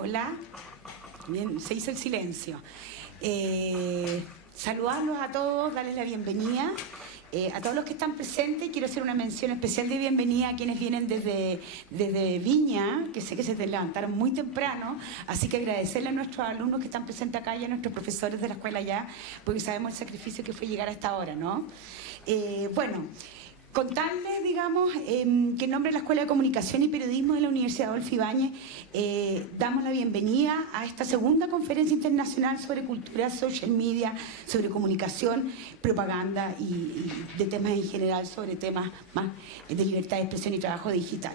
Hola. Bien, se hizo el silencio. Saludarlos a todos, darles la bienvenida. A todos los que están presentes, quiero hacer una mención especial de bienvenida a quienes vienen desde Viña, que sé que se levantaron muy temprano, así que agradecerle a nuestros alumnos que están presentes acá y a nuestros profesores de la escuela ya, porque sabemos el sacrificio que fue llegar a esta hora, ¿no? Bueno, contarles, digamos, que en nombre de la Escuela de Comunicación y Periodismo de la Universidad Adolfo Ibáñez damos la bienvenida a esta segunda conferencia internacional sobre cultura, social media, sobre comunicación, propaganda y de temas en general, sobre temas más de libertad de expresión y trabajo digital.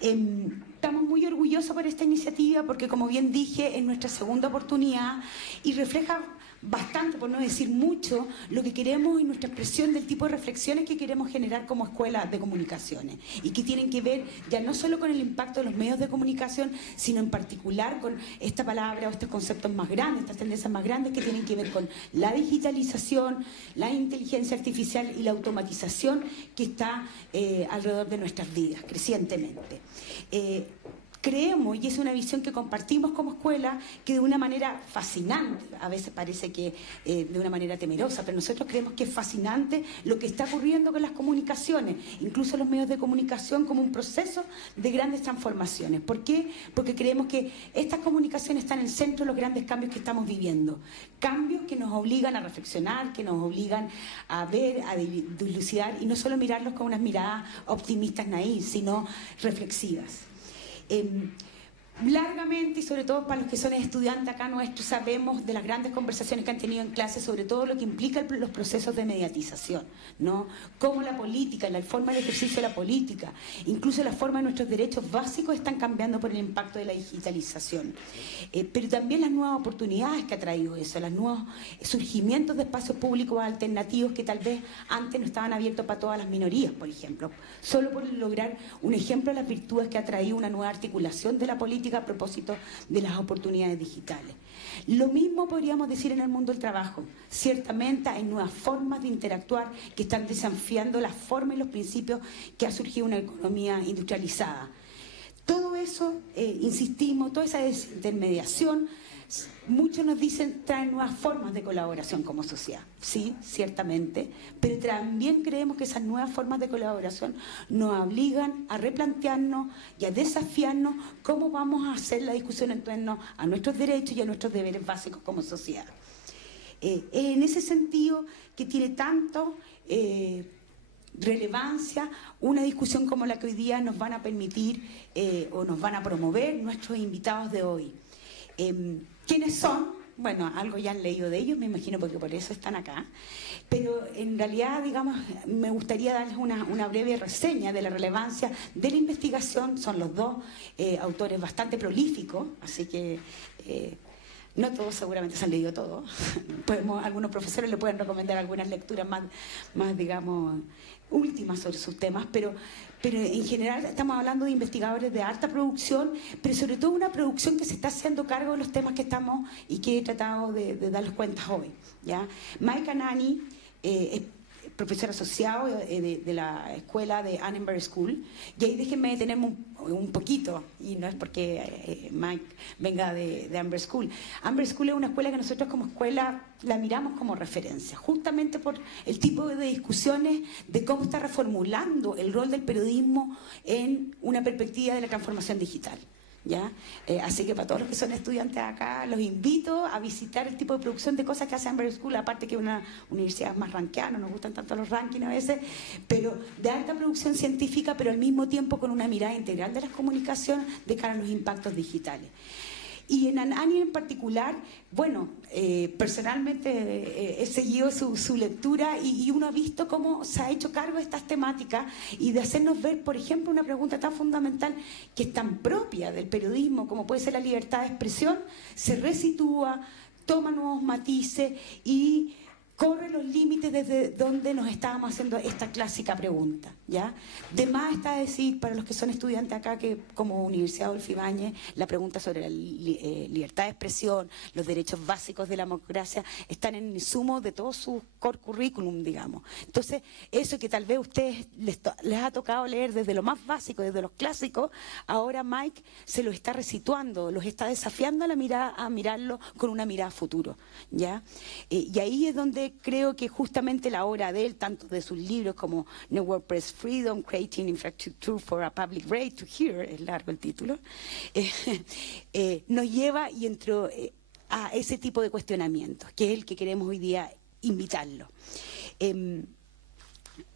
Estamos muy orgullosos por esta iniciativa porque, como bien dije, es nuestra segunda oportunidad y refleja bastante, por no decir mucho, lo que queremos y nuestra expresión del tipo de reflexiones que queremos generar como escuela de comunicaciones y que tienen que ver ya no solo con el impacto de los medios de comunicación, sino en particular con esta palabra o estos conceptos más grandes, estas tendencias más grandes que tienen que ver con la digitalización, la inteligencia artificial y la automatización que está alrededor de nuestras vidas crecientemente. Creemos, y es una visión que compartimos como escuela, que de una manera fascinante, a veces parece que de una manera temerosa, pero nosotros creemos que es fascinante lo que está ocurriendo con las comunicaciones, incluso los medios de comunicación, como un proceso de grandes transformaciones. ¿Por qué? Porque creemos que estas comunicaciones están en el centro de los grandes cambios que estamos viviendo. Cambios que nos obligan a reflexionar, que nos obligan a ver, a dilucidar, y no solo mirarlos con unas miradas optimistas naíves, sino reflexivas. Largamente, y sobre todo para los que son estudiantes acá nuestros, sabemos de las grandes conversaciones que han tenido en clase sobre todo lo que implica los procesos de mediatización, ¿no? Cómo la política, la forma de ejercicio de la política, incluso la forma de nuestros derechos básicos están cambiando por el impacto de la digitalización. Pero también las nuevas oportunidades que ha traído eso, los nuevos surgimientos de espacios públicos alternativos que tal vez antes no estaban abiertos para todas las minorías, por ejemplo. Solo por lograr un ejemplo de las virtudes que ha traído una nueva articulación de la política a propósito de las oportunidades digitales. Lo mismo podríamos decir en el mundo del trabajo. Ciertamente hay nuevas formas de interactuar que están desafiando las formas y los principios que ha surgido una economía industrializada. Todo eso, insistimos, toda esa desintermediación, muchos nos dicen traen nuevas formas de colaboración como sociedad, sí, ciertamente, pero también creemos que esas nuevas formas de colaboración nos obligan a replantearnos y a desafiarnos cómo vamos a hacer la discusión en torno a nuestros derechos y a nuestros deberes básicos como sociedad. En ese sentido que tiene tanto relevancia una discusión como la que hoy día nos van a permitir o nos van a promover nuestros invitados de hoy. ¿Quiénes son? Bueno, algo ya han leído de ellos, me imagino, porque por eso están acá. Pero en realidad, digamos, me gustaría darles una breve reseña de la relevancia de la investigación. Son los dos autores bastante prolíficos, así que no todos seguramente se han leído todo. Algunos profesores le pueden recomendar algunas lecturas más digamos, últimas sobre sus temas, pero en general estamos hablando de investigadores de alta producción, pero sobre todo una producción que se está haciendo cargo de los temas que estamos y que he tratado de darles cuentas hoy, ¿ya? Mike Anani es profesor asociado de la escuela de Annenberg School, y ahí déjenme detenerme un poquito, y no es porque Mike venga de Annenberg School. Annenberg School es una escuela que nosotros como escuela la miramos como referencia, justamente por el tipo de discusiones de cómo está reformulando el rol del periodismo en una perspectiva de la transformación digital. ¿Ya? Así que para todos los que son estudiantes acá los invito a visitar el tipo de producción de cosas que hace Annenberg School, aparte que es una universidad más rankeada, no nos gustan tanto los rankings a veces, pero de alta producción científica, pero al mismo tiempo con una mirada integral de las comunicaciones de cara a los impactos digitales. Y en Anani en particular, bueno, personalmente he seguido su lectura y uno ha visto cómo se ha hecho cargo de estas temáticas y de hacernos ver, por ejemplo, una pregunta tan fundamental que es tan propia del periodismo como puede ser la libertad de expresión, se resitúa, toma nuevos matices y corre los límites desde donde nos estábamos haciendo esta clásica pregunta, ¿ya? De más está decir, para los que son estudiantes acá, que como Universidad Adolfo Ibáñez, la pregunta sobre la libertad de expresión, los derechos básicos de la democracia, están en el insumo de todo su core currículum, digamos. Entonces, eso que tal vez a ustedes les ha tocado leer desde lo más básico, desde los clásicos, ahora Mike se los está resituando, los está desafiando a mirarlo con una mirada a futuro, ¿ya? Y ahí es donde creo que justamente la obra de él, tanto de sus libros como Network Press Freedom, Creating Infrastructure for a Public Right to Hear, es largo el título, nos lleva a ese tipo de cuestionamientos, que es el que queremos hoy día invitarlo.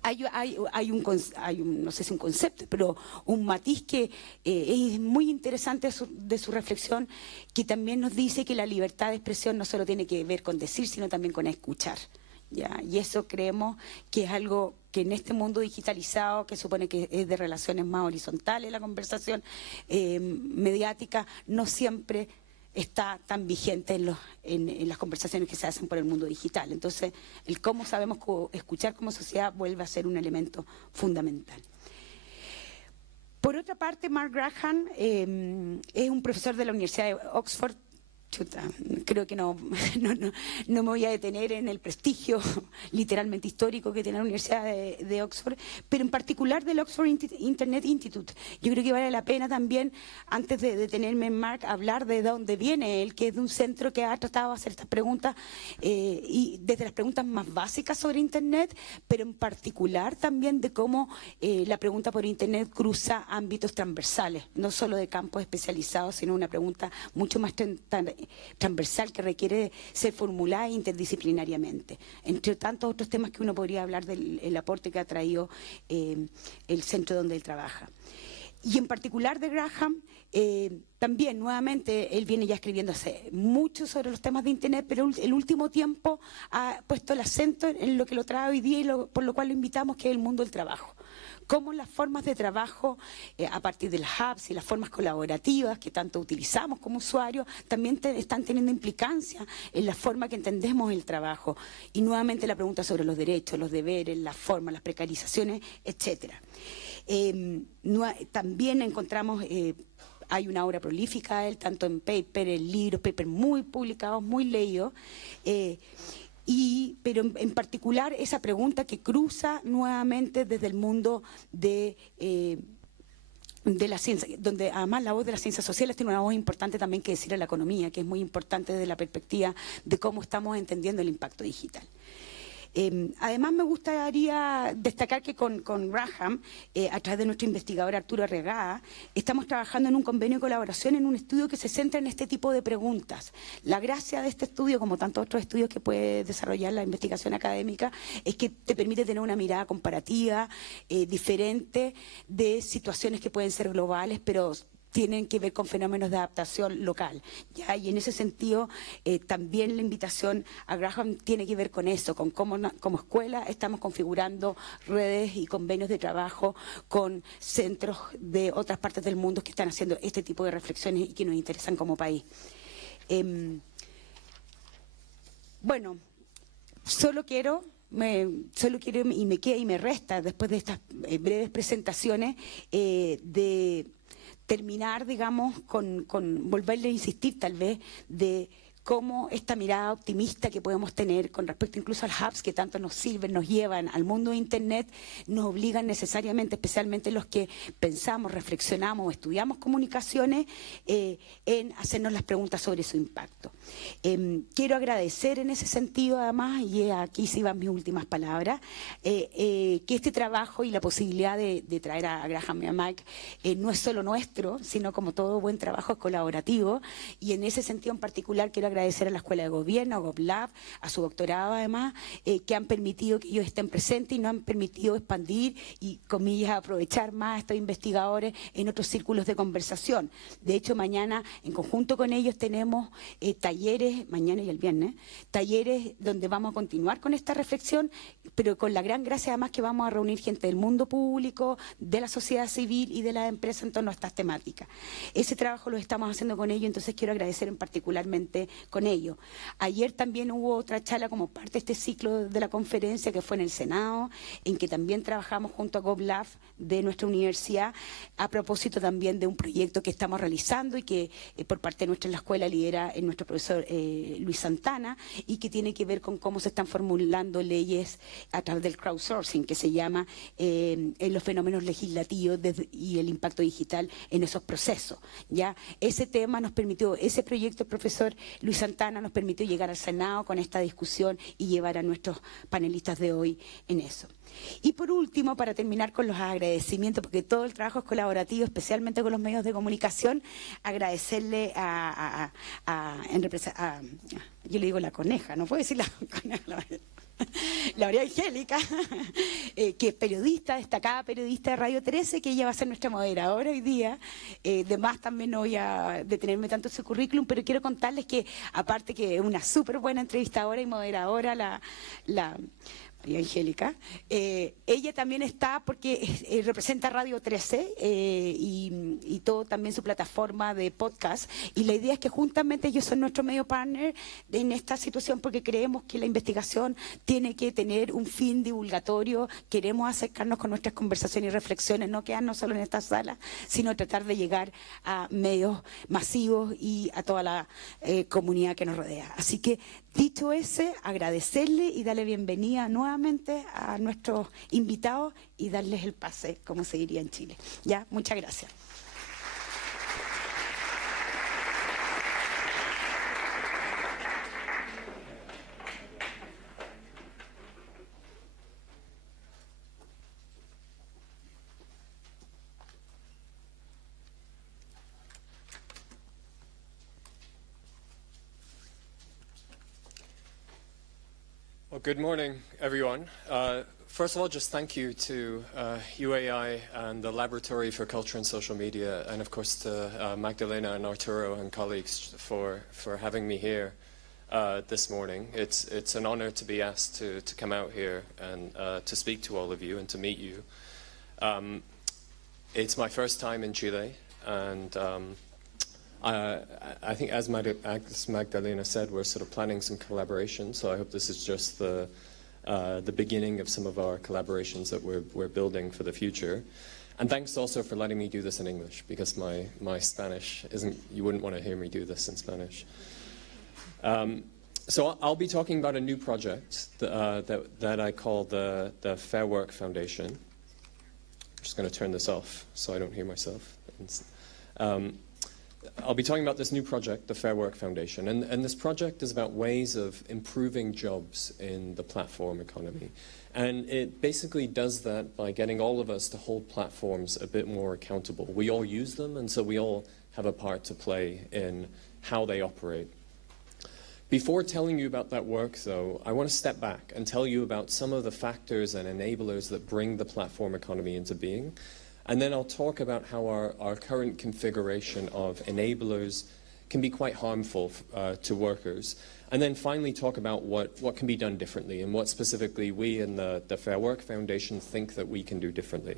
Hay un, no sé si un concepto, pero un matiz que es muy interesante de su reflexión, que también nos dice que la libertad de expresión no solo tiene que ver con decir, sino también con escuchar, ¿ya? Y eso creemos que es algo que en este mundo digitalizado, que supone que es de relaciones más horizontales, la conversación mediática, no siempre está tan vigente en las conversaciones que se hacen por el mundo digital. Entonces, el cómo sabemos escuchar como sociedad vuelve a ser un elemento fundamental. Por otra parte, Mark Graham es un profesor de la Universidad de Oxford. Creo que no me voy a detener en el prestigio literalmente histórico que tiene la Universidad de Oxford, pero en particular del Oxford Internet Institute. Yo creo que vale la pena también, antes de detenerme en Mark, hablar de dónde viene él, que es de un centro que ha tratado de hacer estas preguntas, y desde las preguntas más básicas sobre Internet, pero en particular también de cómo la pregunta por Internet cruza ámbitos transversales, no solo de campos especializados, sino una pregunta mucho más transversal que requiere ser formulada interdisciplinariamente, entre tantos otros temas que uno podría hablar del aporte que ha traído el centro donde él trabaja. Y en particular de Graham, también nuevamente él viene ya escribiendo hace mucho sobre los temas de Internet, pero el último tiempo ha puesto el acento en lo que lo trae hoy día y por lo cual lo invitamos, que es el mundo del trabajo. Cómo las formas de trabajo, a partir de las apps y las formas colaborativas que tanto utilizamos como usuarios, también están teniendo implicancia en la forma que entendemos el trabajo. Y nuevamente la pregunta sobre los derechos, los deberes, las formas, las precarizaciones, etcétera. También encontramos... hay una obra prolífica de él, tanto en paper, en libros, paper muy publicados, muy leídos, pero en particular esa pregunta que cruza nuevamente desde el mundo de la ciencia, donde además la voz de las ciencias sociales tiene una voz importante también que decir a la economía, que es muy importante desde la perspectiva de cómo estamos entendiendo el impacto digital. Además me gustaría destacar que con Graham, a través de nuestro investigador Arturo Arregada, estamos trabajando en un convenio de colaboración en un estudio que se centra en este tipo de preguntas. La gracia de este estudio, como tantos otros estudios que puede desarrollar la investigación académica, es que te permite tener una mirada comparativa, diferente, de situaciones que pueden ser globales, pero tienen que ver con fenómenos de adaptación local, ¿ya? Y en ese sentido también la invitación a Graham tiene que ver con eso, con cómo como escuela estamos configurando redes y convenios de trabajo con centros de otras partes del mundo que están haciendo este tipo de reflexiones y que nos interesan como país. Bueno, solo quiero y me queda y me resta después de estas breves presentaciones de terminar, digamos, con volverle a insistir tal vez de cómo esta mirada optimista que podemos tener con respecto incluso a los hubs que tanto nos sirven, nos llevan al mundo de Internet, nos obligan necesariamente, especialmente los que pensamos, reflexionamos, estudiamos comunicaciones, en hacernos las preguntas sobre su impacto. Quiero agradecer en ese sentido además, y aquí sí van mis últimas palabras, que este trabajo y la posibilidad de traer a Graham y a Mike no es solo nuestro, sino como todo buen trabajo es colaborativo, y en ese sentido en particular quiero agradecer a la Escuela de Gobierno, a GovLab, a su doctorado además, que han permitido que ellos estén presentes y nos han permitido expandir y, comillas, aprovechar más a estos investigadores en otros círculos de conversación. De hecho, mañana, en conjunto con ellos, tenemos talleres talleres, mañana y el viernes, talleres donde vamos a continuar con esta reflexión, pero con la gran gracia además que vamos a reunir gente del mundo público, de la sociedad civil y de la empresa en torno a estas temáticas. Ese trabajo lo estamos haciendo con ellos, entonces quiero agradecer particularmente con ellos. Ayer también hubo otra charla como parte de este ciclo de la conferencia que fue en el Senado, en que también trabajamos junto a GovLab de nuestra universidad, a propósito también de un proyecto que estamos realizando y que por parte de nuestra en la escuela lidera nuestro profesor Luis Santana, y que tiene que ver con cómo se están formulando leyes a través del crowdsourcing, que se llama en los fenómenos legislativos y el impacto digital en esos procesos. ¿Ya? Ese tema nos permitió, ese proyecto del profesor Luis Santana nos permitió llegar al Senado con esta discusión y llevar a nuestros panelistas de hoy en eso. Y por último, para terminar con los agradecimientos, porque todo el trabajo es colaborativo, especialmente con los medios de comunicación, agradecerle yo le digo la coneja, no puedo decir la coneja, la María Angélica, que es periodista, destacada periodista de Radio 13, que ella va a ser nuestra moderadora hoy día. De más también no voy a detenerme tanto en su currículum, pero quiero contarles que, aparte que es una súper buena entrevistadora y moderadora, la María Angélica, ella también está porque representa Radio 13 y todo también su plataforma de podcast, y la idea es que juntamente ellos son nuestro medio partner en esta situación, porque creemos que la investigación tiene que tener un fin divulgatorio. Queremos acercarnos con nuestras conversaciones y reflexiones, no quedarnos solo en esta sala, sino tratar de llegar a medios masivos y a toda la comunidad que nos rodea. Así que, dicho ese, agradecerle y darle bienvenida nuevamente a nuestros invitados y darles el pase, como se diría en Chile. Ya, muchas gracias. Well, good morning, everyone. First of all, just thank you to UAI and the Laboratory for Culture and Social Media, and of course to Magdalena and Arturo and colleagues for having me here this morning. It's an honor to be asked to come out here and to speak to all of you and to meet you. It's my first time in Chile, and I think, as Magdalena said, we're sort of planning some collaboration, so I hope this is just the beginning of some of our collaborations that we're building for the future. And thanks also for letting me do this in English, because my Spanish isn't, you wouldn't want to hear me do this in Spanish. So I'll be talking about a new project that I call the Fair Work Foundation. I'm just going to turn this off so I don't hear myself. I'll be talking about this new project, the Fair Work Foundation, and this project is about ways of improving jobs in the platform economy. And it basically does that by getting all of us to hold platforms a bit more accountable. We all use them, and so we all have a part to play in how they operate. Before telling you about that work, though, I want to step back and tell you about some of the factors and enablers that bring the platform economy into being. And then I'll talk about how our current configuration of enablers can be quite harmful to workers. And then finally talk about what can be done differently and what specifically we in the Fair Work Foundation think that we can do differently.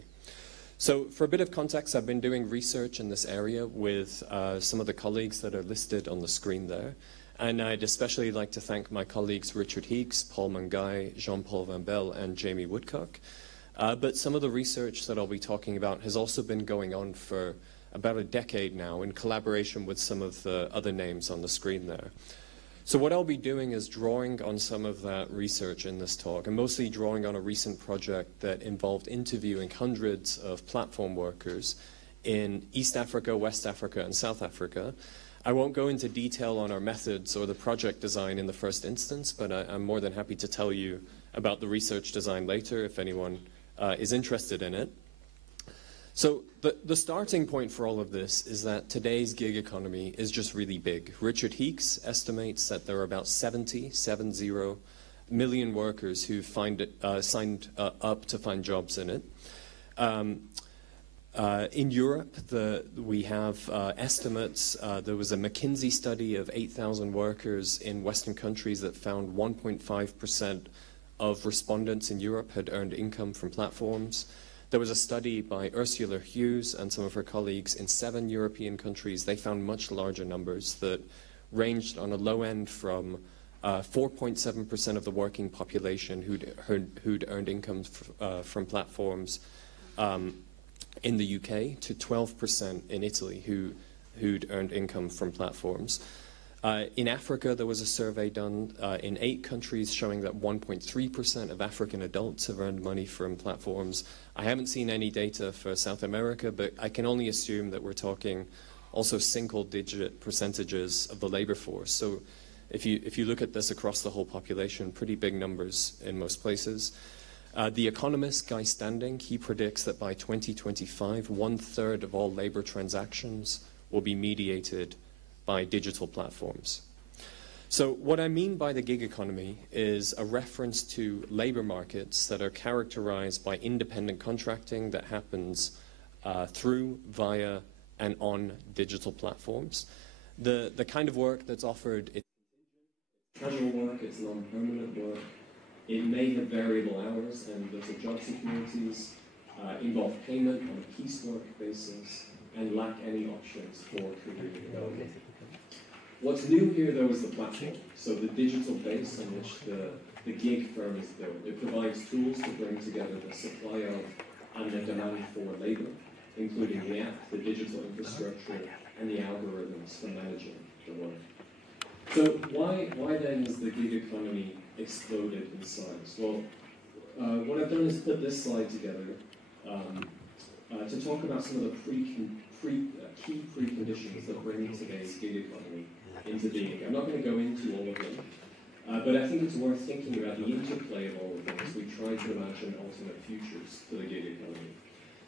So for a bit of context, I've been doing research in this area with some of the colleagues that are listed on the screen there. And I'd especially like to thank my colleagues Richard Heeks, Paul Mangai, Jean-Paul Van Belle, and Jamie Woodcock. But some of the research that I'll be talking about has also been going on for about a decade now in collaboration with some of the other names on the screen there. So what I'll be doing is drawing on some of that research in this talk, and mostly drawing on a recent project that involved interviewing hundreds of platform workers in East Africa, West Africa, and South Africa. I won't go into detail on our methods or the project design in the first instance, but I'm more than happy to tell you about the research design later if anyone is interested in it. So the starting point for all of this is that today's gig economy is just really big. Richard Heeks estimates that there are about 70 million workers who signed up to find jobs in it. In Europe, we have estimates. There was a McKinsey study of 8,000 workers in Western countries that found 1.5% of respondents in Europe had earned income from platforms. There was a study by Ursula Hughes and some of her colleagues in 7 European countries. They found much larger numbers that ranged on a low end from 4.7% of the working population who'd earned income from platforms in the UK to 12% in Italy who'd earned income from platforms. In Africa, there was a survey done in 8 countries showing that 1.3% of African adults have earned money from platforms. I haven't seen any data for South America, but I can only assume that we're talking also single-digit percentages of the labor force. So if you look at this across the whole population, pretty big numbers in most places. The economist, Guy Standing, he predicts that by 2025, 1/3 of all labor transactions will be mediated by digital platforms. So what I mean by the gig economy is a reference to labor markets that are characterized by independent contracting that happens through, via, and on digital platforms. The kind of work that's offered, it's casual work, it's non-permanent work. It may have variable hours, and lots of job securities, involve payment on a piecework basis, and lack any options for career development. What's new here, though, is the platform. So the digital base on which the gig firm is built. It provides tools to bring together the supply of and the demand for labor, including the app, the digital infrastructure, and the algorithms for managing the work. So why then has the gig economy exploded in size? Well, what I've done is put this slide together to talk about some of the key preconditions that bring today's gig economy into being. I'm not going to go into all of them, but I think it's worth thinking about the interplay of all of them as we try to imagine alternate futures for the gig economy.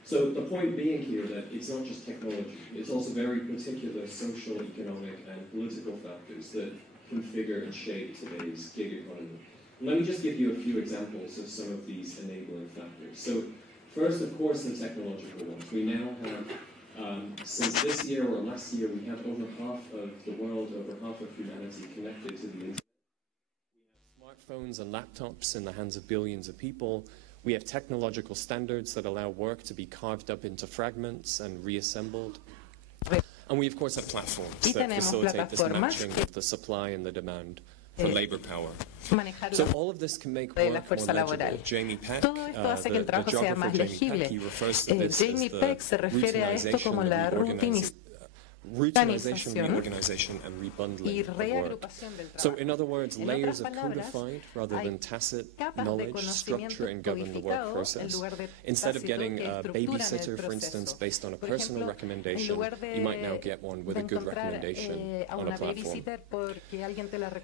So the point being here that it's not just technology, it's also very particular social, economic, and political factors that configure and shape today's gig economy. Let me just give you a few examples of some of these enabling factors. So first, of course, the technological ones. We now have, since this year or last year, we have over half of the world, over half of humanity connected to the internet. We have smartphones and laptops in the hands of billions of people. We have technological standards that allow work to be carved up into fragments and reassembled. And we, of course, have platforms that facilitate this matching of the supply and the demand for labor power. So all of this can make work more legible. Jamie Peck, the geographer Jamie Peck, he refers to this as the routinization, reorganization, and rebundling of work. So in other words, layers of codified rather than tacit knowledge structure and govern the work process. Instead of getting a babysitter, for instance, based on a personal recommendation, you might now get one with a good recommendation on a platform.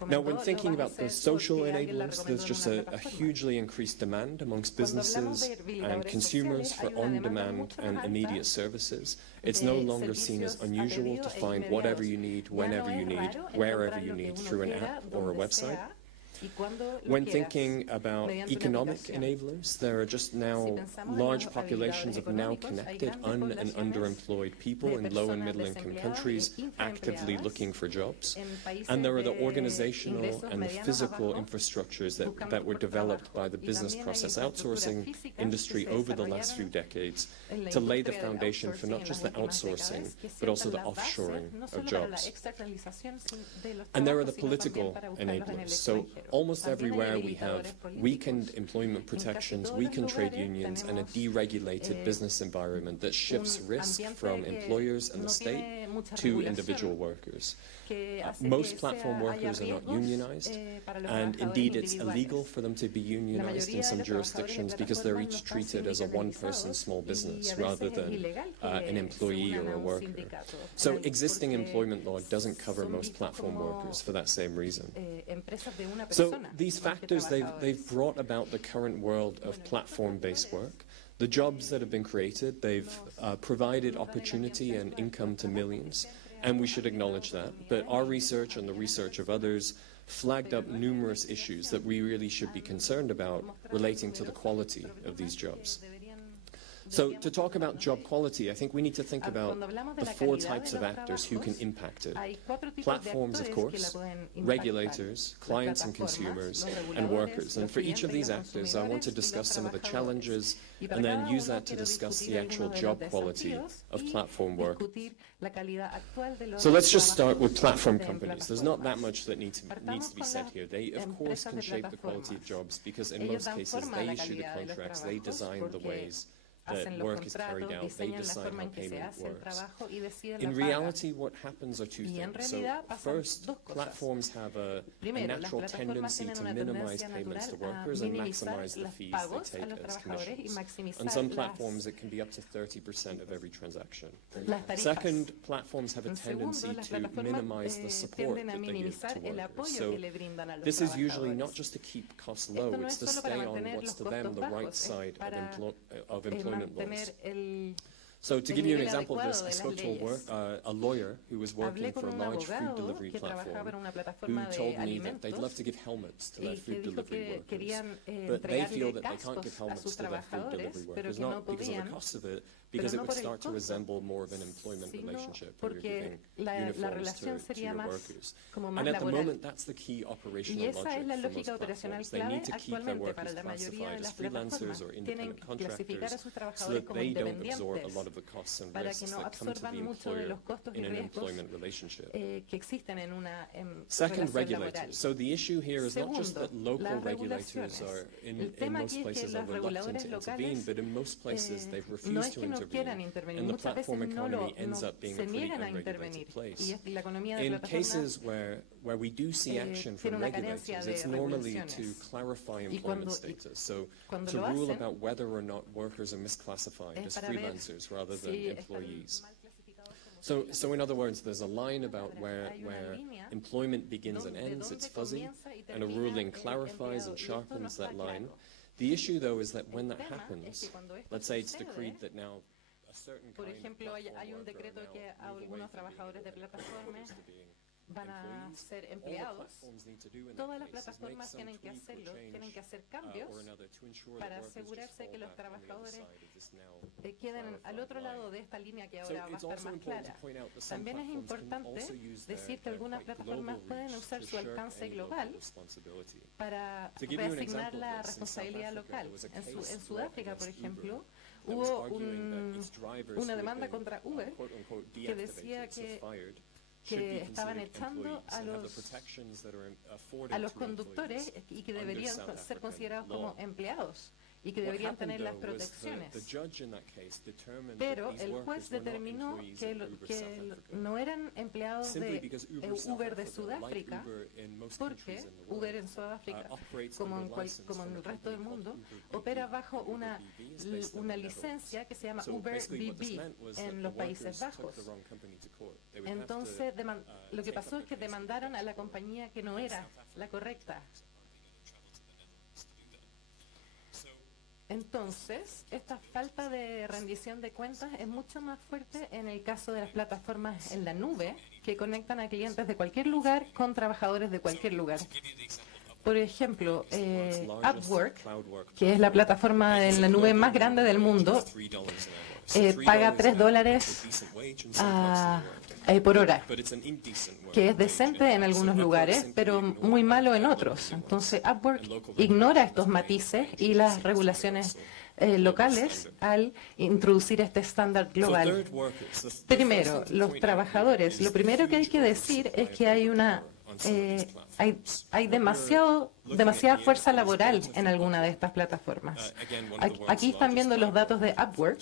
Now, when thinking about the social enablers, there's just a hugely increased demand amongst businesses and consumers for on-demand and immediate services. It's no longer seen as unusual to find whatever you need, whenever you need, wherever you need through an app or a website. When thinking about economic enablers, there are just now large populations of now connected and underemployed people in low and middle income countries actively looking for jobs. And there are the organizational and the physical infrastructures that were developed by the business process outsourcing industry over the last few decades to lay the foundation for not just the outsourcing, but also the offshoring of jobs. And there are the political enablers. So almost everywhere we have weakened employment protections, weakened trade unions, and a deregulated business environment that shifts risk from employers and the state to individual workers. Most platform workers are not unionized, and indeed it's illegal for them to be unionized in some jurisdictions because they're each treated as a one-person small business rather than an employee or a worker. So existing employment law doesn't cover most platform workers for that same reason. So these factors, they've brought about the current world of platform-based work. The jobs that have been created, they've provided opportunity and income to millions, and we should acknowledge that. But our research and the research of others flagged up numerous issues that we really should be concerned about relating to the quality of these jobs. So to talk about job quality, I think we need to think about the 4 types of actors who can impact it. Platforms, of course, regulators, clients and consumers, and workers. And for each of these actors, I want to discuss some of the challenges and then use that to discuss the actual job quality of platform work. So let's just start with platform companies. There's not that much that needs to be said here. They, of course, can shape the quality of jobs because in most cases they issue the contracts, they design the ways that work is carried out, they decide how payment works. In reality, what happens are 2 things. So first, platforms have a natural tendency to minimize payments to workers and maximize the fees they take as commissions. On some platforms, it can be up to 30% of every transaction. Second, platforms have a tendency to minimize the support that they give to workers. So this is usually not just to keep costs low, it's to stay on what's to them the right side of employment laws. So to give you an example of this, I spoke to a lawyer who was working for a large food delivery platform who told me that they'd love to give helmets to their food delivery workers, but they feel that they can't give helmets to their food delivery workers, not because of the cost of it, because it would start to resemble more of an employment relationship where you're giving uniforms to your workers. And at the moment, that's the key operational logic for most platforms. They need to keep their workers classified as freelancers or independent contractors so that they don't absorb a lot of the costs and risks that come to the employer in an employment relationship. Second, regulators. So the issue here is not just that local regulators are, in most places, are reluctant to intervene, but in most places they've refused to intervene, and the platform economy ends up being a pretty unregulated place. In cases where we do see action from regulators, it's normally to clarify employment status, so to rule about whether or not workers are misclassified as freelancers rather than employees. So in other words, there's a line about where employment begins and ends, it's fuzzy, and a ruling clarifies and sharpens that line. The issue, though, is that when that happens, let's say it's decreed that now a certain kind of platform worker now move away from being employees to being van a ser empleados, todas las plataformas tienen que hacerlo, tienen que hacer cambios para asegurarse que los trabajadores queden al otro lado de esta línea que ahora va a estar más clara. También es importante decir que algunas plataformas pueden usar su alcance global para reasignar la responsabilidad local. En Sudáfrica, por ejemplo, hubo una demanda contra Uber que decía que estaban echando a los conductores y que deberían ser considerados como empleados y que deberían tener las protecciones. Pero el juez determinó que no eran empleados de Uber de Sudáfrica, porque Uber en Sudáfrica, como en el resto del mundo, opera bajo una licencia que se llama Uber BB en los Países Bajos. Entonces, lo que pasó es que demandaron a la compañía que no era la correcta. Entonces, esta falta de rendición de cuentas es mucho más fuerte en el caso de las plataformas en la nube que conectan a clientes de cualquier lugar con trabajadores de cualquier lugar. Por ejemplo, Upwork, que es la plataforma en la nube más grande del mundo, paga $3 por hora, que es decente en algunos lugares, pero muy malo en otros. Entonces, Upwork ignora estos matices y las regulaciones locales al introducir este estándar global. Primero, los trabajadores. Lo primero que hay que decir es que hay demasiada fuerza laboral en alguna de estas plataformas. Aquí están viendo los datos de Upwork.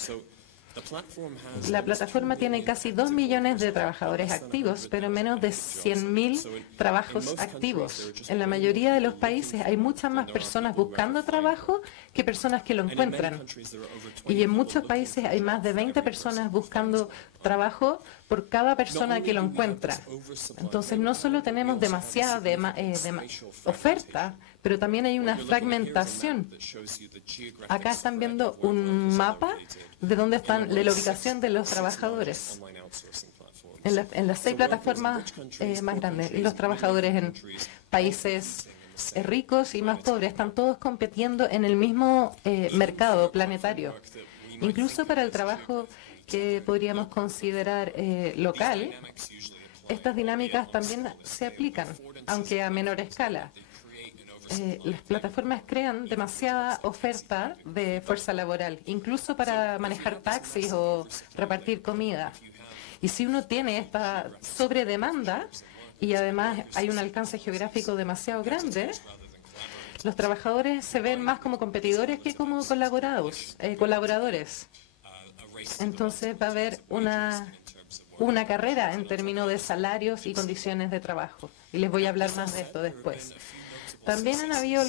La plataforma tiene casi 2 millones de trabajadores activos, pero menos de 100.000 trabajos activos. En la mayoría de los países hay muchas más personas buscando trabajo que personas que lo encuentran. Y en muchos países hay más de 20 personas buscando trabajo por cada persona que lo encuentra. Entonces, no solo tenemos demasiada oferta, pero también hay una fragmentación. Acá están viendo un mapa de dónde están la ubicación de los trabajadores en las 6 plataformas más grandes. Y los trabajadores en países ricos y más pobres están todos compitiendo en el mismo mercado planetario. Incluso para el trabajo que podríamos considerar local, estas dinámicas también se aplican, aunque a menor escala. Las plataformas crean demasiada oferta de fuerza laboral, incluso para manejar taxis o repartir comida. Y si uno tiene esta sobredemanda y además hay un alcance geográfico demasiado grande, los trabajadores se ven más como competidores que como colaboradores. Entonces va a haber una carrera en términos de salarios y condiciones de trabajo. Y les voy a hablar más de esto después. También han habido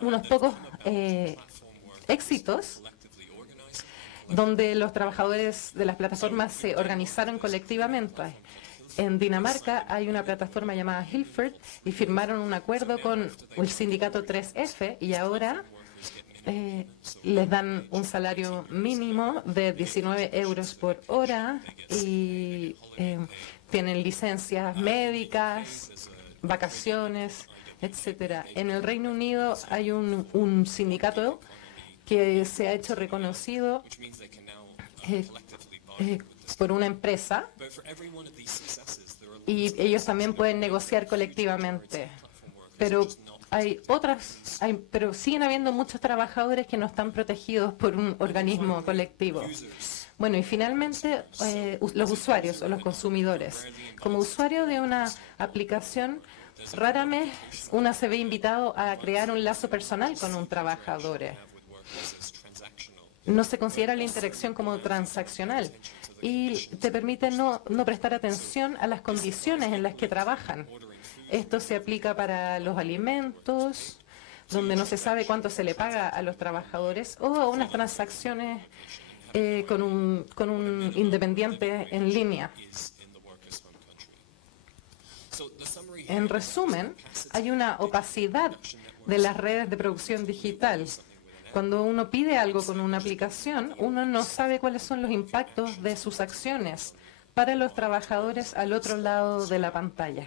unos pocos éxitos donde los trabajadores de las plataformas se organizaron colectivamente. En Dinamarca hay una plataforma llamada Hilford y firmaron un acuerdo con el sindicato 3F y ahora les dan un salario mínimo de 19 euros por hora y tienen licencias médicas, vacaciones, etcétera. En el Reino Unido hay un sindicato que se ha hecho reconocido por una empresa y ellos también pueden negociar colectivamente. Pero pero siguen habiendo muchos trabajadores que no están protegidos por un organismo colectivo. Bueno, y finalmente los usuarios o los consumidores. Como usuario de una aplicación, rara vez uno se ve invitado a crear un lazo personal con un trabajador. No se considera la interacción como transaccional y te permite no prestar atención a las condiciones en las que trabajan. Esto se aplica para los alimentos, donde no se sabe cuánto se le paga a los trabajadores, o a unas transacciones con un independiente en línea. En resumen, hay una opacidad de las redes de producción digital. Cuando uno pide algo con una aplicación, uno no sabe cuáles son los impactos de sus acciones para los trabajadores al otro lado de la pantalla.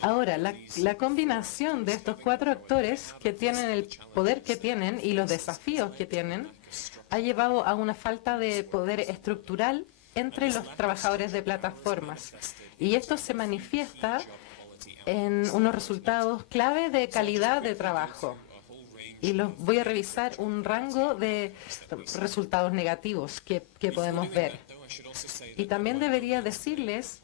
Ahora, la combinación de estos cuatro actores que tienen el poder que tienen y los desafíos que tienen ha llevado a una falta de poder estructural entre los trabajadores de plataformas. Y esto se manifiesta en unos resultados clave de calidad de trabajo. Y voy a revisar un rango de resultados negativos que podemos ver. Y también debería decirles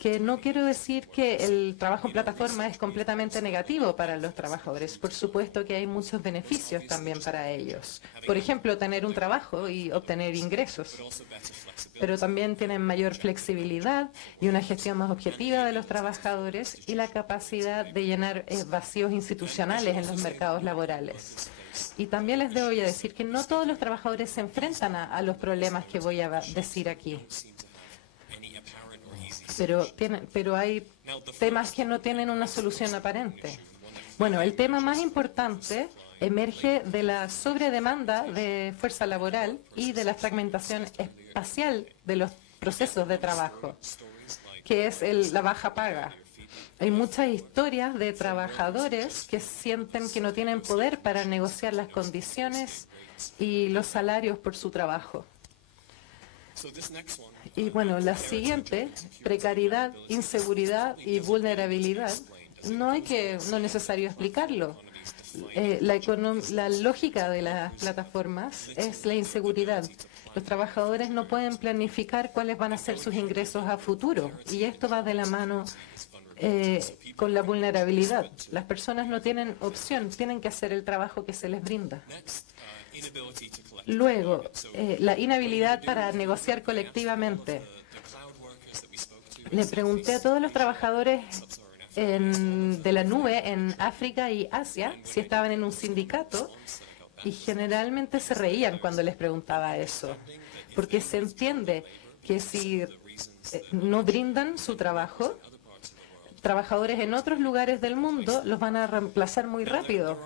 que no quiero decir que el trabajo en plataforma es completamente negativo para los trabajadores. Por supuesto que hay muchos beneficios también para ellos. Por ejemplo, tener un trabajo y obtener ingresos. Pero también tienen mayor flexibilidad y una gestión más objetiva de los trabajadores y la capacidad de llenar vacíos institucionales en los mercados laborales. Y también les debo decir que no todos los trabajadores se enfrentan a los problemas que voy a decir aquí. Pero hay temas que no tienen una solución aparente. Bueno, el tema más importante emerge de la sobredemanda de fuerza laboral y de la fragmentación espacial de los procesos de trabajo, que es la baja paga. Hay muchas historias de trabajadores que sienten que no tienen poder para negociar las condiciones y los salarios por su trabajo. Y bueno, la siguiente, precariedad, inseguridad y vulnerabilidad, no es necesario explicarlo. La lógica de las plataformas es la inseguridad. Los trabajadores no pueden planificar cuáles van a ser sus ingresos a futuro y esto va de la mano con la vulnerabilidad. Las personas no tienen opción, tienen que hacer el trabajo que se les brinda. Luego, la inhabilidad para negociar colectivamente. Le pregunté a todos los trabajadores de la nube en África y Asia si estaban en un sindicato y generalmente se reían cuando les preguntaba eso, porque se entiende que si no brindan su trabajo, trabajadores en otros lugares del mundo los van a reemplazar muy rápido.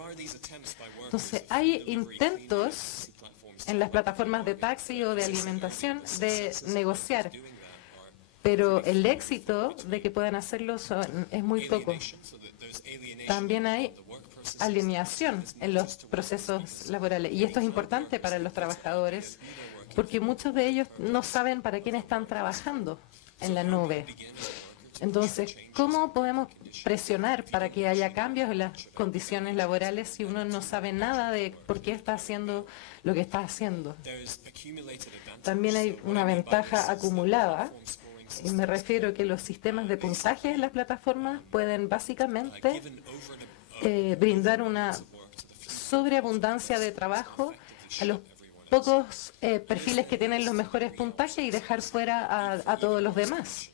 Entonces, hay intentos en las plataformas de taxi o de alimentación de negociar, pero el éxito de que puedan hacerlo es muy poco. También hay alineación en los procesos laborales. Y esto es importante para los trabajadores porque muchos de ellos no saben para quién están trabajando en la nube. Entonces, ¿cómo podemos presionar para que haya cambios en las condiciones laborales si uno no sabe nada de por qué está haciendo lo que está haciendo? También hay una ventaja acumulada, y me refiero a que los sistemas de puntaje en las plataformas pueden básicamente brindar una sobreabundancia de trabajo a los pocos perfiles que tienen los mejores puntajes y dejar fuera a todos los demás.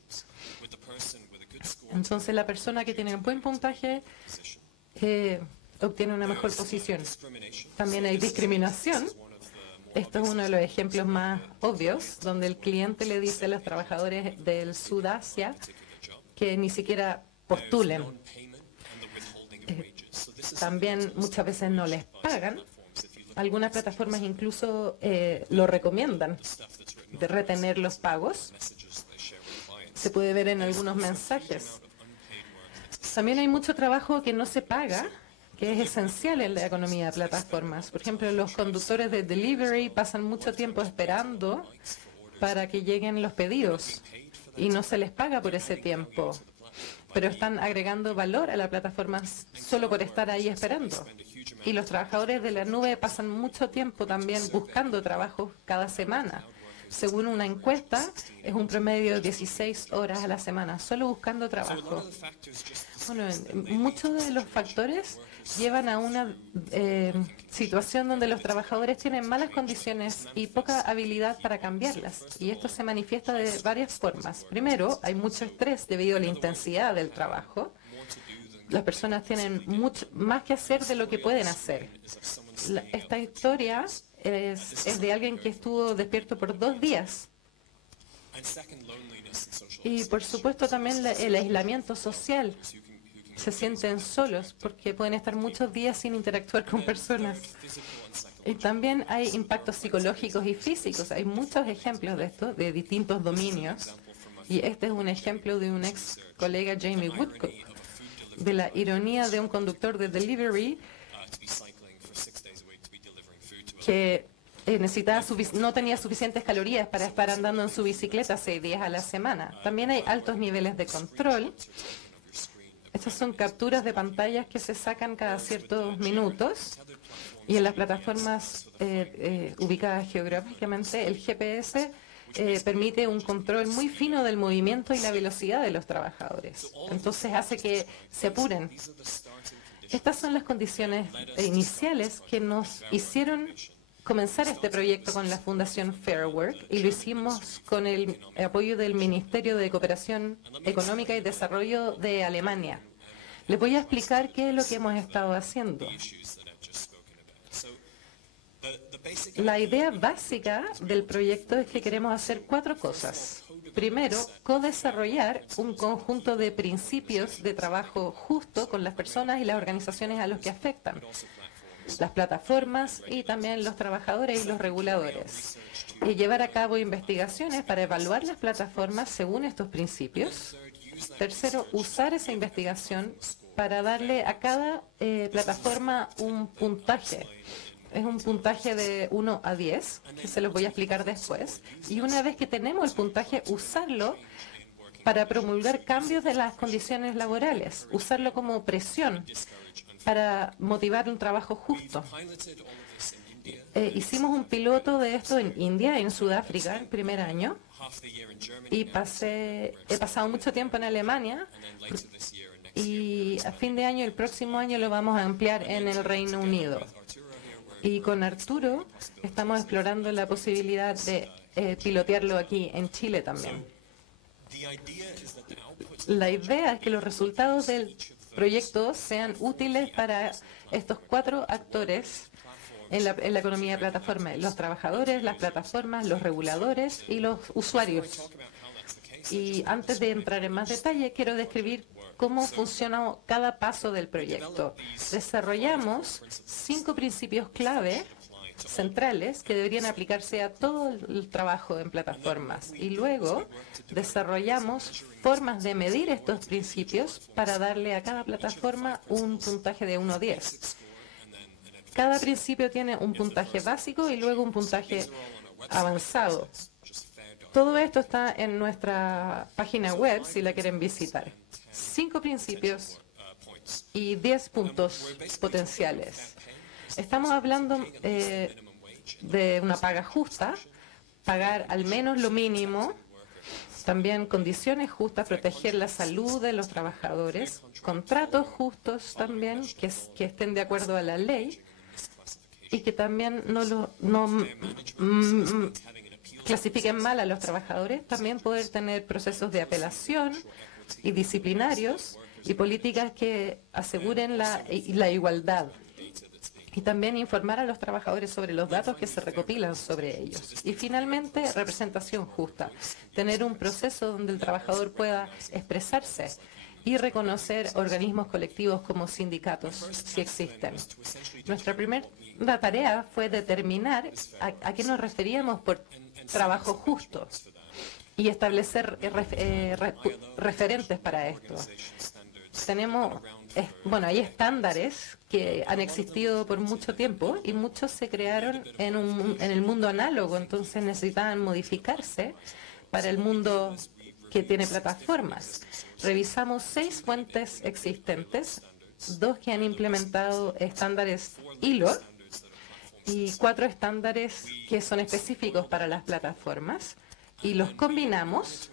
Entonces, la persona que tiene un buen puntaje obtiene una mejor posición. También hay discriminación. Esto es uno de los ejemplos más obvios, donde el cliente le dice a los trabajadores del Sudasia que ni siquiera postulen. También muchas veces no les pagan. Algunas plataformas incluso lo recomiendan, de retener los pagos. Se puede ver en algunos mensajes. También hay mucho trabajo que no se paga, que es esencial en la economía de plataformas. Por ejemplo, los conductores de delivery pasan mucho tiempo esperando para que lleguen los pedidos y no se les paga por ese tiempo, pero están agregando valor a la plataforma solo por estar ahí esperando. Y los trabajadores de la nube pasan mucho tiempo también buscando trabajo cada semana. Según una encuesta, es un promedio de 16 horas a la semana, solo buscando trabajo. Bueno, muchos de los factores llevan a una situación donde los trabajadores tienen malas condiciones y poca habilidad para cambiarlas. Y esto se manifiesta de varias formas. Primero, hay mucho estrés debido a la intensidad del trabajo. Las personas tienen mucho más que hacer de lo que pueden hacer. Esta historia es de alguien que estuvo despierto por 2 días. Y por supuesto también el aislamiento social. Se sienten solos porque pueden estar muchos días sin interactuar con personas. Y también hay impactos psicológicos y físicos. Hay muchos ejemplos de esto, de distintos dominios. Y este es un ejemplo de un ex colega, Jamie Woodcock, de la ironía de un conductor de delivery que no tenía suficientes calorías para estar andando en su bicicleta 6 días a la semana. También hay altos niveles de control. Estas son capturas de pantallas que se sacan cada ciertos minutos. Y en las plataformas ubicadas geográficamente, el GPS permite un control muy fino del movimiento y la velocidad de los trabajadores. Entonces hace que se apuren. Estas son las condiciones iniciales que nos hicieron comenzar este proyecto con la Fundación Fair Work, y lo hicimos con el apoyo del Ministerio de Cooperación Económica y Desarrollo de Alemania. Les voy a explicar qué es lo que hemos estado haciendo. La idea básica del proyecto es que queremos hacer 4 cosas. Primero, co-desarrollar un conjunto de principios de trabajo justo con las personas y las organizaciones a los que afectan, las plataformas y también los trabajadores y los reguladores. Y llevar a cabo investigaciones para evaluar las plataformas según estos principios. Tercero, usar esa investigación para darle a cada plataforma un puntaje. Es un puntaje de 1 a 10, que se los voy a explicar después. Y una vez que tenemos el puntaje, usarlo para promulgar cambios de las condiciones laborales, usarlo como presión para motivar un trabajo justo. Hicimos un piloto de esto en India, en Sudáfrica, el primer año, y he pasado mucho tiempo en Alemania, y a fin de año, el próximo año, lo vamos a ampliar en el Reino Unido. Y con Arturo estamos explorando la posibilidad de pilotearlo aquí en Chile también. La idea es que los resultados del proyecto sean útiles para estos 4 actores en la economía de plataforma: los trabajadores, las plataformas, los reguladores y los usuarios. Y antes de entrar en más detalle, quiero describir cómo funciona cada paso del proyecto. Desarrollamos 5 principios clave centrales que deberían aplicarse a todo el trabajo en plataformas. Y luego desarrollamos formas de medir estos principios para darle a cada plataforma un puntaje de 1 a 10. Cada principio tiene un puntaje básico y luego un puntaje avanzado. Todo esto está en nuestra página web si la quieren visitar. 5 principios y 10 puntos potenciales. Estamos hablando de una paga justa, pagar al menos lo mínimo, también condiciones justas, proteger la salud de los trabajadores, contratos justos también, que estén de acuerdo a la ley y que también no clasifiquen mal a los trabajadores, también poder tener procesos de apelación y disciplinarios y políticas que aseguren la igualdad. Y también informar a los trabajadores sobre los datos que se recopilan sobre ellos. Y finalmente, representación justa. Tener un proceso donde el trabajador pueda expresarse y reconocer organismos colectivos como sindicatos, si existen. Nuestra primera tarea fue determinar a qué nos referíamos por trabajo justo y establecer referentes para esto. Hay estándares que han existido por mucho tiempo y muchos se crearon en el mundo análogo, entonces necesitaban modificarse para el mundo que tiene plataformas. Revisamos 6 fuentes existentes, 2 que han implementado estándares ILO y 4 estándares que son específicos para las plataformas, y los combinamos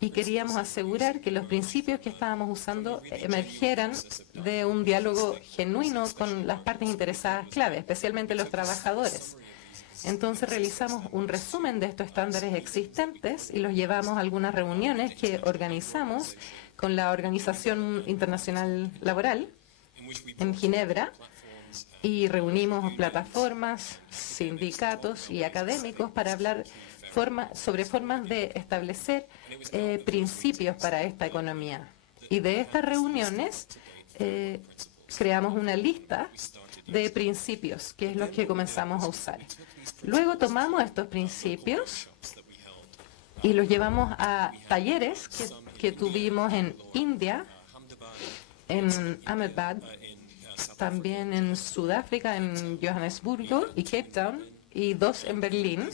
y queríamos asegurar que los principios que estábamos usando emergieran de un diálogo genuino con las partes interesadas clave, especialmente los trabajadores. Entonces realizamos un resumen de estos estándares existentes y los llevamos a algunas reuniones que organizamos con la Organización Internacional Laboral en Ginebra, y reunimos plataformas, sindicatos y académicos para hablar sobre formas de establecer principios para esta economía. Y de estas reuniones creamos una lista de principios, que es lo que comenzamos a usar. Luego tomamos estos principios y los llevamos a talleres que tuvimos en India, en Ahmedabad, también en Sudáfrica, en Johannesburgo y Cape Town, y 2 en Berlín.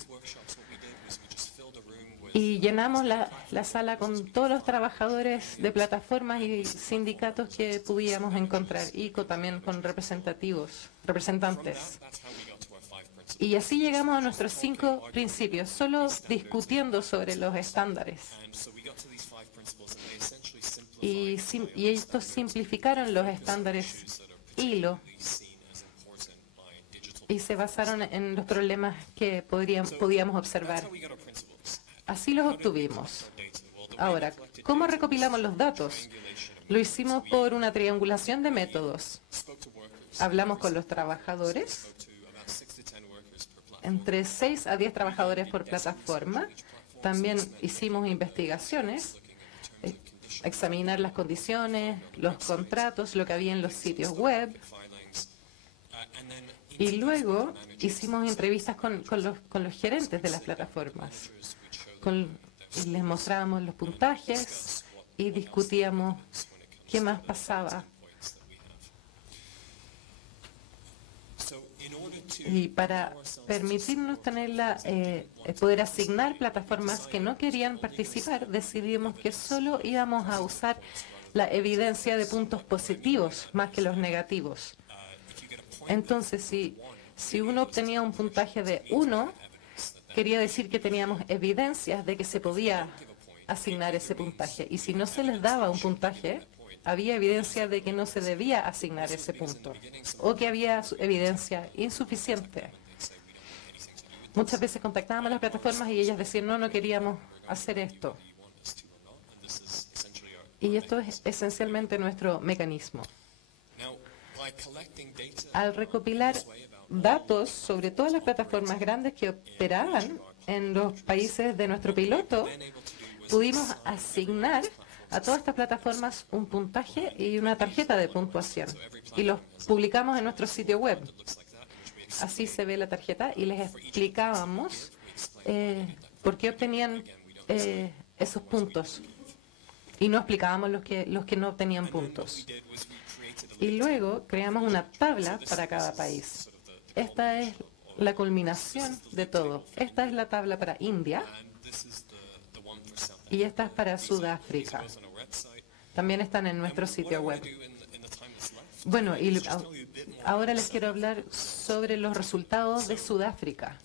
Y llenamos la sala con todos los trabajadores de plataformas y sindicatos que pudiéramos encontrar, y también con representantes. Y así llegamos a nuestros 5 principios, solo discutiendo sobre los estándares. Y estos simplificaron los estándares ILO y se basaron en los problemas que podíamos observar. Así los obtuvimos. Ahora, ¿cómo recopilamos los datos? Lo hicimos por una triangulación de métodos. Hablamos con los trabajadores, entre 6 a 10 trabajadores por plataforma. También hicimos investigaciones, examinar las condiciones, los contratos, lo que había en los sitios web. Y luego hicimos entrevistas con los gerentes de las plataformas. Y les mostrábamos los puntajes y discutíamos qué más pasaba. Y para permitirnos poder asignar plataformas que no querían participar, decidimos que solo íbamos a usar la evidencia de puntos positivos más que los negativos. Entonces, si uno obtenía un puntaje de 1, quería decir que teníamos evidencias de que se podía asignar ese puntaje. Y si no se les daba un puntaje, había evidencia de que no se debía asignar ese punto, o que había evidencia insuficiente. Muchas veces contactábamos a las plataformas y ellas decían, no queríamos hacer esto. Y esto es esencialmente nuestro mecanismo. Al recopilar datos sobre todas las plataformas grandes que operaban en los países de nuestro piloto, pudimos asignar a todas estas plataformas un puntaje y una tarjeta de puntuación, y los publicamos en nuestro sitio web. así se ve la tarjeta, y les explicábamos por qué obtenían esos puntos. Y no explicábamos los que no obtenían puntos. Y luego creamos una tabla para cada país. Esta es la culminación de todo. Esta es la tabla para India y esta es para Sudáfrica. También están en nuestro sitio web. Bueno, y ahora les quiero hablar sobre los resultados de Sudáfrica.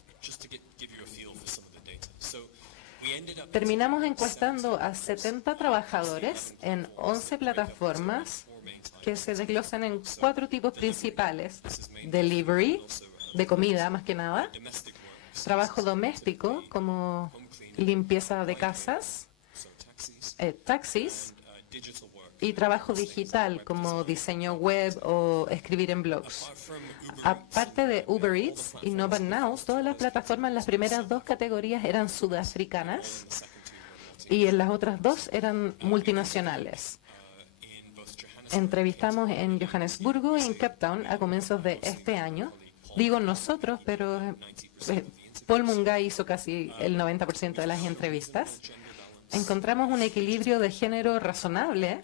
Terminamos encuestando a 70 trabajadores en 11 plataformas que se desglosan en 4 tipos principales: delivery, de comida más que nada, trabajo doméstico como limpieza de casas, taxis, y trabajo digital como diseño web o escribir en blogs. Aparte de Uber Eats y Nova Now, todas las plataformas en las primeras 2 categorías eran sudafricanas y en las otras 2 eran multinacionales. Entrevistamos en Johannesburgo y en Cape Town a comienzos de este año. Digo nosotros, pero Paul Mungai hizo casi el 90% de las entrevistas. Encontramos un equilibrio de género razonable,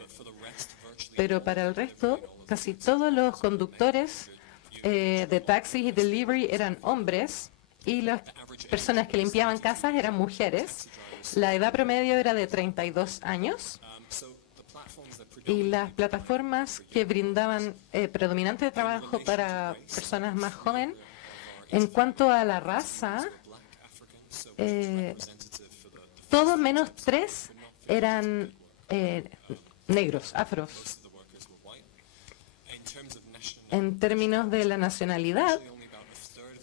pero para el resto, casi todos los conductores de taxis y delivery eran hombres y las personas que limpiaban casas eran mujeres. La edad promedio era de 32 años. Y las plataformas que brindaban predominante trabajo para personas más jóvenes, en cuanto a la raza, todo menos 3 eran negros, afros. En términos de la nacionalidad,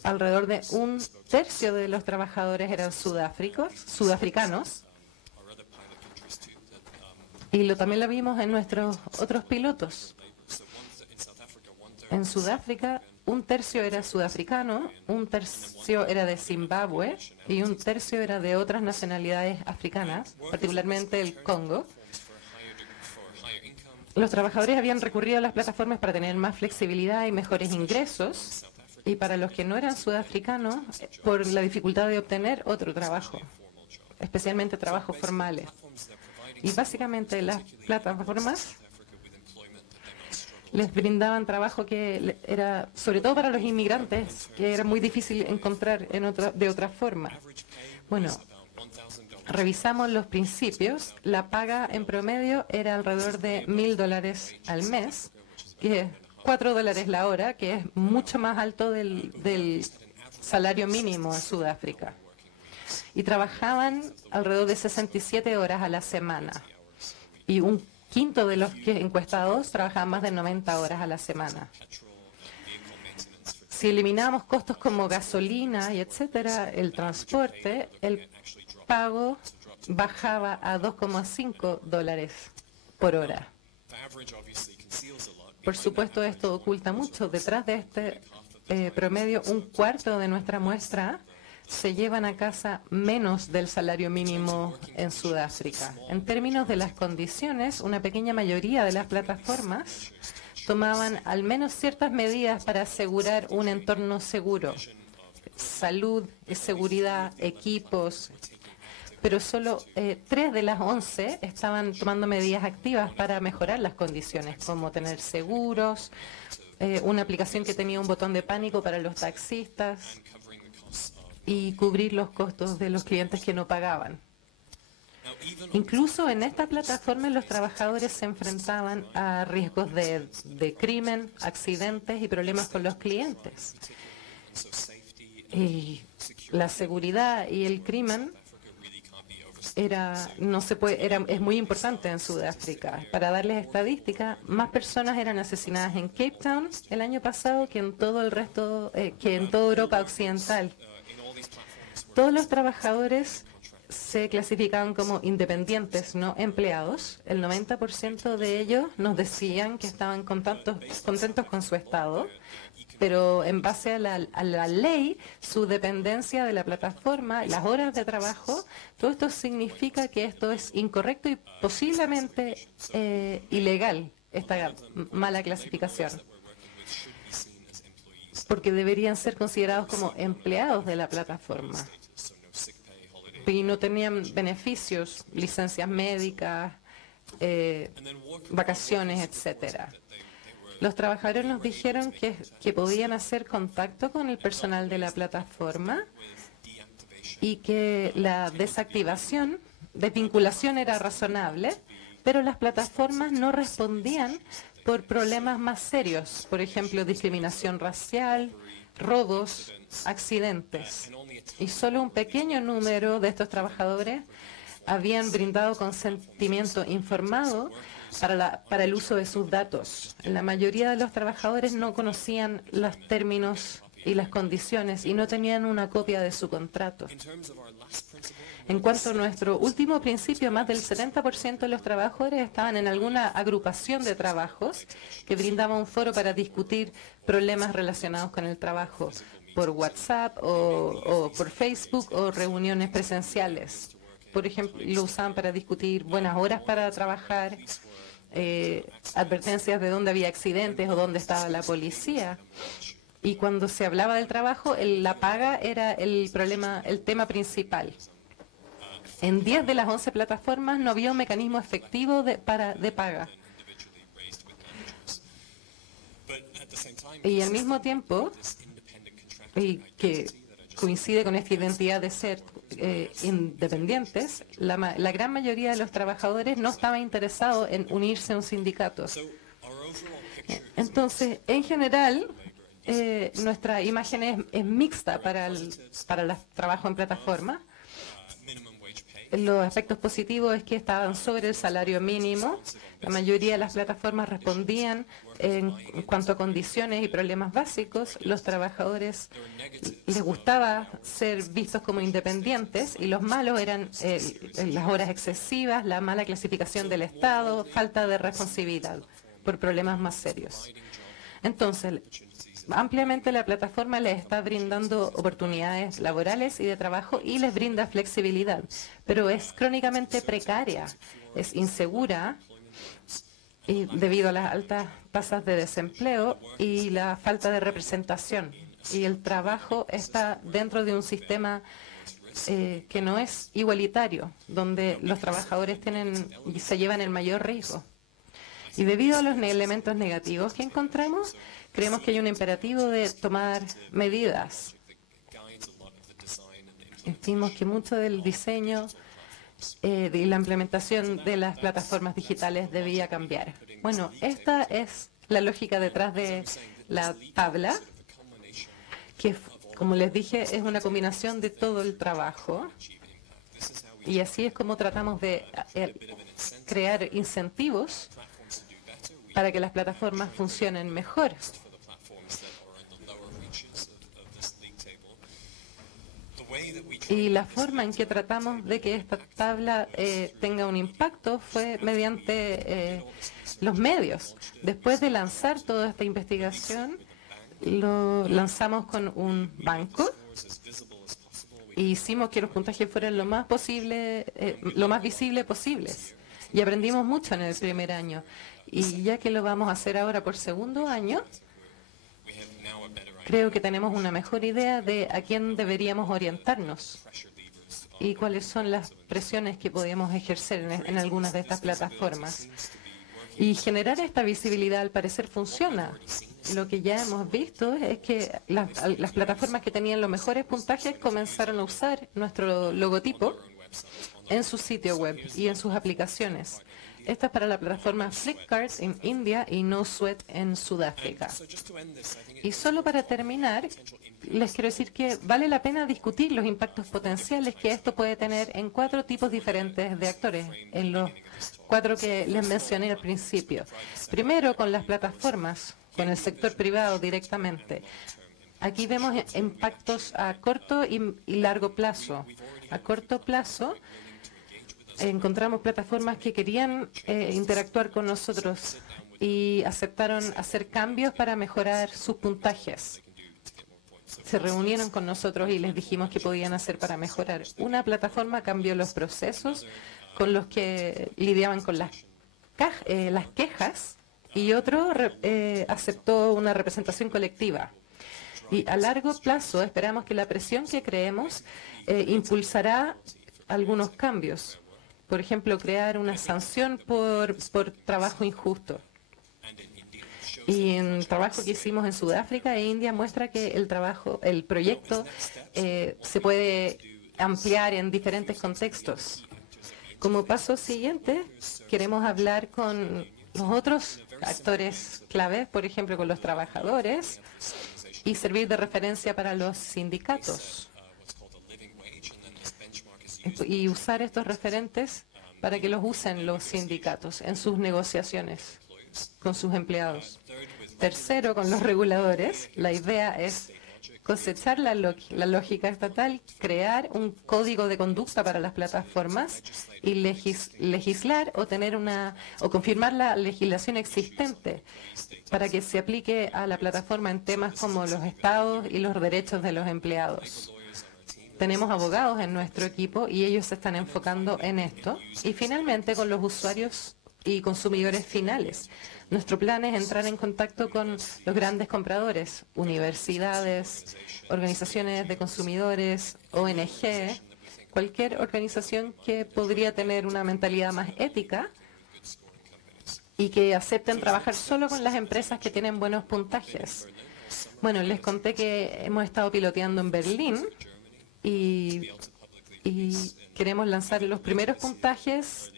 alrededor de 1/3 de los trabajadores eran sudafricanos. Y también lo vimos en nuestros otros pilotos. En Sudáfrica, 1/3 era sudafricano, 1/3 era de Zimbabue y 1/3 era de otras nacionalidades africanas, particularmente el Congo. Los trabajadores habían recurrido a las plataformas para tener más flexibilidad y mejores ingresos, y para los que no eran sudafricanos, por la dificultad de obtener otro trabajo, especialmente trabajos formales. Y básicamente las plataformas les brindaban trabajo que era, sobre todo para los inmigrantes, que era muy difícil encontrar de otra forma. Bueno, revisamos los principios. La paga en promedio era alrededor de $1,000 al mes, que es $4 la hora, que es mucho más alto del salario mínimo en Sudáfrica. Y trabajaban alrededor de 67 horas a la semana. Y 1/5 de los encuestados trabajaban más de 90 horas a la semana. Si eliminábamos costos como gasolina y etcétera, el transporte, el pago bajaba a $2,5 por hora. Por supuesto, esto oculta mucho. Detrás de este promedio, 1/4 de nuestra muestra se llevan a casa menos del salario mínimo en Sudáfrica. En términos de las condiciones, una pequeña mayoría de las plataformas tomaban al menos ciertas medidas para asegurar un entorno seguro. Salud, seguridad, equipos, pero solo 3 de las 11 estaban tomando medidas activas para mejorar las condiciones, como tener seguros, una aplicación que tenía un botón de pánico para los taxistas y cubrir los costos de los clientes que no pagaban. Incluso en esta plataforma los trabajadores se enfrentaban a riesgos de crimen, accidentes y problemas con los clientes. Y la seguridad y el crimen es muy importante en Sudáfrica. Para darles estadística, más personas eran asesinadas en Cape Town el año pasado que en todo el resto, que en toda Europa Occidental. Todos los trabajadores se clasificaban como independientes, no empleados. El 90% de ellos nos decían que estaban contentos con su estado, pero en base a la ley, su dependencia de la plataforma, las horas de trabajo, todo esto significa que esto es incorrecto y posiblemente ilegal, esta mala clasificación. porque deberían ser considerados como empleados de la plataforma y no tenían beneficios, licencias médicas, vacaciones, etcétera. Los trabajadores nos dijeron que podían hacer contacto con el personal de la plataforma y que la desactivación, desvinculación era razonable, pero las plataformas no respondían por problemas más serios, por ejemplo, discriminación racial, robos, accidentes. Y solo un pequeño número de estos trabajadores habían brindado consentimiento informado para el uso de sus datos. La mayoría de los trabajadores no conocían los términos y las condiciones y no tenían una copia de su contrato. En cuanto a nuestro último principio, más del 70% de los trabajadores estaban en alguna agrupación de trabajos que brindaba un foro para discutir problemas relacionados con el trabajo por WhatsApp o por Facebook o reuniones presenciales. Por ejemplo, lo usaban para discutir buenas horas para trabajar, advertencias de dónde había accidentes o dónde estaba la policía. Y cuando se hablaba del trabajo, la paga era el tema principal. En 10 de las 11 plataformas no había un mecanismo efectivo de paga. Y al mismo tiempo, y que coincide con esta identidad de ser independientes, la gran mayoría de los trabajadores no estaba interesado en unirse a un sindicato. Entonces, en general, nuestra imagen es mixta para el trabajo en plataforma. Los aspectos positivos es que estaban sobre el salario mínimo. La mayoría de las plataformas respondían en cuanto a condiciones y problemas básicos. Los trabajadores les gustaba ser vistos como independientes y los malos eran las horas excesivas, la mala clasificación del Estado, falta de responsabilidad por problemas más serios. Entonces, ampliamente la plataforma les está brindando oportunidades laborales y de trabajo y les brinda flexibilidad, pero es crónicamente precaria, es insegura y debido a las altas tasas de desempleo y la falta de representación. Y el trabajo está dentro de un sistema que no es igualitario, donde los trabajadores se llevan el mayor riesgo. Y debido a los elementos negativos que encontramos, creemos que hay un imperativo de tomar medidas. Sentimos que mucho del diseño y la implementación de las plataformas digitales debía cambiar. Bueno, esta es la lógica detrás de la tabla, que, como les dije, es una combinación de todo el trabajo. Y así es como tratamos de crear incentivos para que las plataformas funcionen mejor. Y la forma en que tratamos de que esta tabla tenga un impacto fue mediante los medios. Después de lanzar toda esta investigación, lo lanzamos con un banco y hicimos que los puntajes fueran lo más visible posibles. Y aprendimos mucho en el primer año. Y ya que lo vamos a hacer ahora por segundo año, creo que tenemos una mejor idea de a quién deberíamos orientarnos y cuáles son las presiones que podemos ejercer en algunas de estas plataformas. Y generar esta visibilidad al parecer funciona. Lo que ya hemos visto es que las plataformas que tenían los mejores puntajes comenzaron a usar nuestro logotipo en su sitio web y en sus aplicaciones. Esta es para la plataforma Flipkart en India y No Sweat en Sudáfrica. Y solo para terminar, les quiero decir que vale la pena discutir los impactos potenciales que esto puede tener en 4 tipos diferentes de actores, en los 4 que les mencioné al principio. Primero, con las plataformas, con el sector privado directamente. Aquí vemos impactos a corto y largo plazo. A corto plazo, encontramos plataformas que querían interactuar con nosotros y aceptaron hacer cambios para mejorar sus puntajes. Se reunieron con nosotros y les dijimos qué podían hacer para mejorar. Una plataforma cambió los procesos con los que lidiaban con las quejas y otro aceptó una representación colectiva. Y a largo plazo esperamos que la presión que creemos impulsará algunos cambios. Por ejemplo, crear una sanción por trabajo injusto. Y en el trabajo que hicimos en Sudáfrica e India muestra que el proyecto se puede ampliar en diferentes contextos. Como paso siguiente, queremos hablar con los otros actores clave, por ejemplo, con los trabajadores, y servir de referencia para los sindicatos. Y usar estos referentes para que los usen los sindicatos en sus negociaciones con sus empleados. Tercero, con los reguladores, la idea es cosechar la lógica estatal, crear un código de conducta para las plataformas y legislar o confirmar la legislación existente para que se aplique a la plataforma en temas como los estados y los derechos de los empleados. Tenemos abogados en nuestro equipo y ellos se están enfocando en esto. Y finalmente, con los usuarios y consumidores finales. Nuestro plan es entrar en contacto con los grandes compradores, universidades, organizaciones de consumidores, ONG, cualquier organización que podría tener una mentalidad más ética y que acepten trabajar solo con las empresas que tienen buenos puntajes. Bueno, les conté que hemos estado piloteando en Berlín y queremos lanzar los primeros puntajes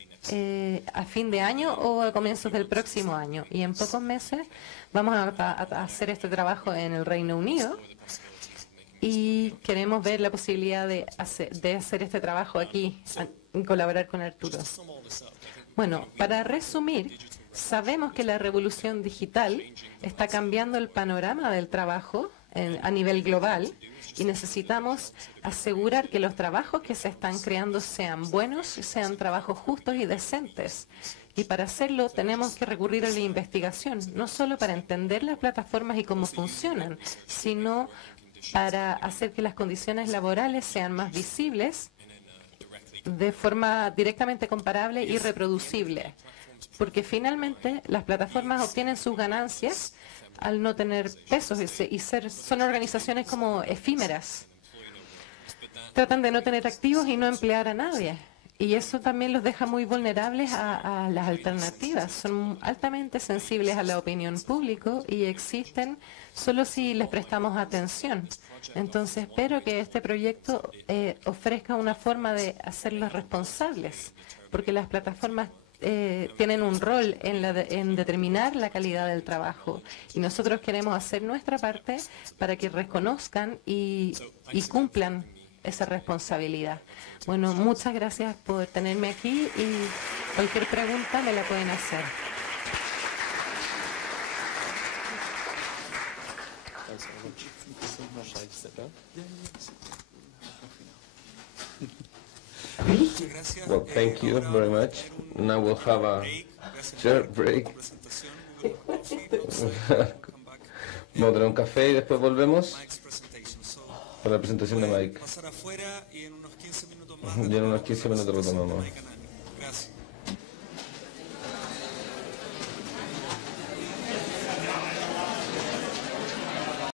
a fin de año o a comienzos del próximo año. Y en pocos meses vamos a hacer este trabajo en el Reino Unido y queremos ver la posibilidad de hacer este trabajo aquí, y colaborar con Arturo. Bueno, para resumir, sabemos que la revolución digital está cambiando el panorama del trabajo a nivel global y necesitamos asegurar que los trabajos que se están creando sean buenos, sean trabajos justos y decentes. Y para hacerlo tenemos que recurrir a la investigación, no solo para entender las plataformas y cómo funcionan, sino para hacer que las condiciones laborales sean más visibles de forma directamente comparable y reproducible. Porque finalmente las plataformas obtienen sus ganancias al no tener pesos y son organizaciones como efímeras. Tratan de no tener activos y no emplear a nadie. Y eso también los deja muy vulnerables a las alternativas. Son altamente sensibles a la opinión pública y existen solo si les prestamos atención. Entonces espero que este proyecto ofrezca una forma de hacerlos responsables, porque las plataformas tienen un rol en determinar la calidad del trabajo y nosotros queremos hacer nuestra parte para que reconozcan y cumplan esa responsabilidad. Bueno, muchas gracias por tenerme aquí y cualquier pregunta me la pueden hacer. Well, thank you very much. Now we'll have a short break. Vamos a tener un café y después volvemos para la presentación de Mike. Y en unos 15 minutos retomamos.